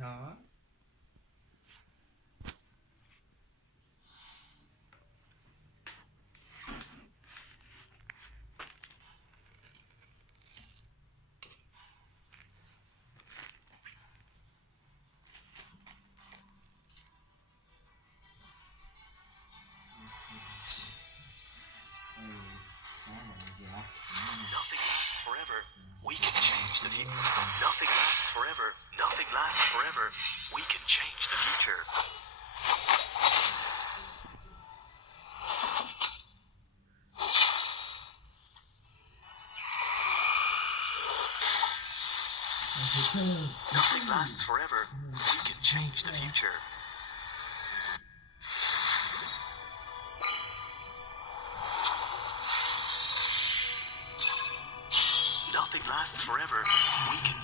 Đó. Nothing lasts forever. We can change the future. Nothing lasts forever. Nothing lasts forever. We can change the future. Nothing lasts forever. We can change the future. Nothing lasts forever. We can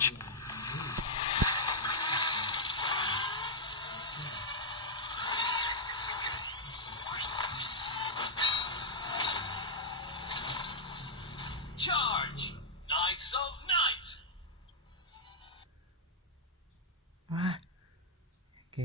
charge. Knights of Night. ว้าแก